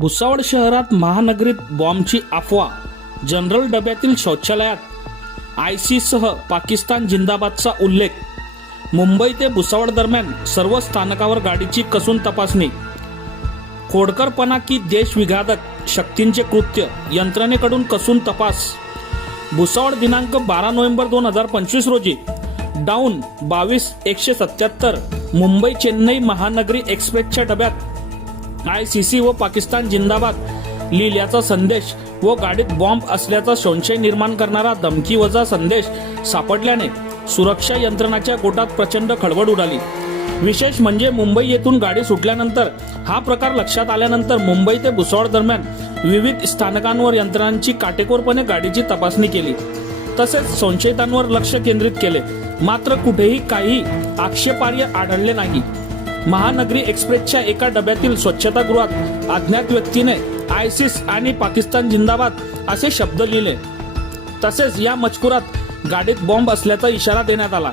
भुसावळ शहरात महानगरीत बॉम्बची अफवा जनरल डब्यातील शौचालयात आयसीसह पाकिस्तान जिंदाबादचा उल्लेख. मुंबई ते भुसावळ दरम्यान सर्व स्थानकावर गाडीची कसून तपासणी. खोडकरपणा की देशविघातक शक्तींचे कृत्य यंत्रणेकडून कसून तपास. भुसावळ दिनांक बारा नोव्हेंबर दोन हजार पंचवीस रोजी डाऊन बावीस एकशे सत्याहत्तर मुंबई चेन्नई महानगरी एक्सप्रेसच्या डब्यात आय सी सी व पाकिस्तान जिंदाबाद. लिहिल्याचा संदेश व गाडीत बॉम्ब असल्याचा संशय निर्माण करणारा धमकी वजा संदेश सापडल्याने सुरक्षा यंत्रणाच्या गोटात प्रचंड खळबळ उडाली. विशेष म्हणजे मुंबई येथून गाडी सुटल्यानंतर हा प्रकार लक्षात आल्यानंतर मुंबई ते भुसावळ दरम्यान विविध स्थानकांवर यंत्रणांची काटेकोरपणे गाडीची तपासणी केली. तसेच संशयितांवर लक्ष केंद्रित केले. मात्र कुठेही काही आक्षेपार्ह आढळले नाही. महानगरी एक्सप्रेसच्या एका डब्यातील स्वच्छतागृहात अज्ञात व्यक्तीने आयसिस आणि पाकिस्तान जिंदाबाद असे शब्द लिहिले. तसेच या मजकुरात गाडीत बॉम्ब असल्याचा इशारा देण्यात आला.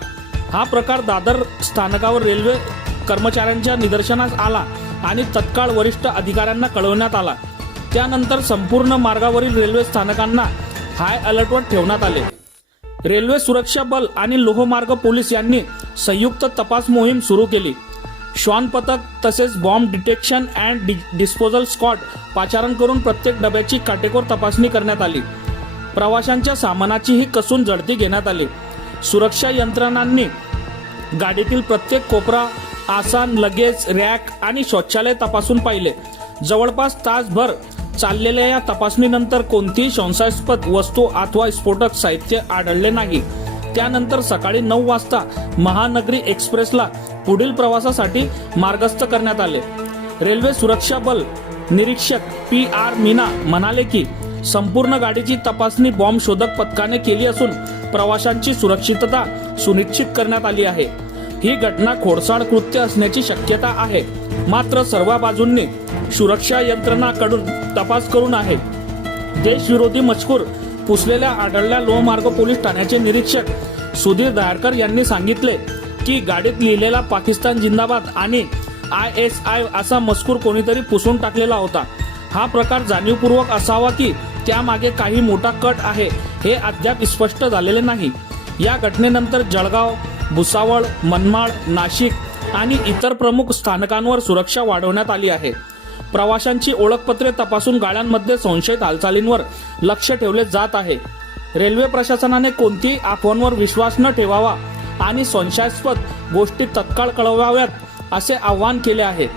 हा प्रकार दादर स्थानकावर रेल्वे कर्मचाऱ्यांच्या निदर्शनास आला आणि तत्काळ वरिष्ठ अधिकाऱ्यांना कळवण्यात आला. त्यानंतर संपूर्ण मार्गावरील रेल्वे स्थानकांना हाय अलर्टवर ठेवण्यात आले. रेल्वे सुरक्षा बल आणि लोहमार्ग पोलीस यांनी संयुक्त तपास मोहीम सुरू केली. श्वान पथक तसेच बॉम्ब डिटेक्शन अँड डि डिस्पोजल स्कॉट पाचारण करून प्रत्येक डब्याची काटेकोर तपासणी करण्यात आली. प्रवाशांच्या सामानाचीही कसून झडती घेण्यात आली. सुरक्षा यंत्रणांनी गाडीतील प्रत्येक कोपरा आसान लगेज रॅक आणि शौचालय तपासून पाहिले. जवळपास तासभर चाललेल्या या तपासणीनंतर कोणतीही संशयास्पद वस्तू अथवा स्फोटक साहित्य आढळले नाही. त्यानंतर सकाळी नऊ वाजता महानगरी एक्सप्रेसला पुढील प्रवासासाठी मार्गस्थ करण्यात आले. रेल्वे सुरक्षा बल निरीक्षक पी आर मीना म्हणाले की संपूर्ण गाडीची तपासणी बॉम्ब शोधक पथकाने केली असून प्रवाशांची सुरक्षितता सुनिश्चित करण्यात आली आहे. ही घटना खोडसाळ कृत्य असण्याची शक्यता आहे. मात्र सर्व बाजूंनी सुरक्षा यंत्रणाकडून तपास करून आहे. देशविरोधी मजकूर पुसलेल्या आढळल्या लोहमार्ग पोलीस ठाण्याचे निरीक्षक सुधीर दायरकर यांनी सांगितले की गाडीत लिहिलेला पाकिस्तान जिंदाबाद आणि आय एस आय असा मजकूर कोणीतरी पुसून टाकलेला होता. हा प्रकार जाणीवपूर्वक असावा की त्यामागे काही मोठा कट आहे हे अद्याप स्पष्ट झालेले नाही. या घटनेनंतर जळगाव भुसावळ मनमाड नाशिक आणि इतर प्रमुख स्थानकांवर सुरक्षा वाढवण्यात आली आहे. प्रवाशांची ओळखपत्रे तपासून गाड्यांमध्ये संशयित हालचालींवर लक्ष ठेवले जात आहे. रेल्वे प्रशासनाने कोणतीही अफवांवर विश्वास न ठेवावा आणि संशयास्पद गोष्टी तत्काळ कळवाव्यात असे आवाहन केले आहे.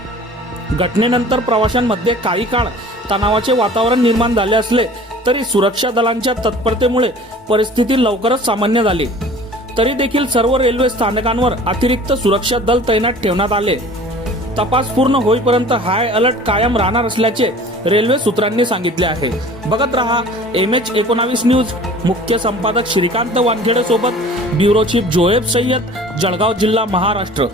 घटनेनंतर प्रवाशांमध्ये काही काळ तणावाचे वातावरण निर्माण झाले असले तरी सुरक्षा दलांच्या तत्परतेमुळे परिस्थिती लवकरच सामान्य झाली. तरी देखील सर्व रेल्वे स्थानकांवर अतिरिक्त सुरक्षा दल तैनात ठेवण्यात आले. तपास पूर्ण होईपर्यंत हाय अलर्ट कायम राहणार असल्याचे रेल्वे सूत्रांनी सांगितले आहे. बघत रहा एम एच एकोणावीस न्यूज. मुख्य संपादक श्रीकांत वानखेडे सोबत ब्युरो चीफ जोएब सय्यद जळगाव जिल्हा महाराष्ट्र.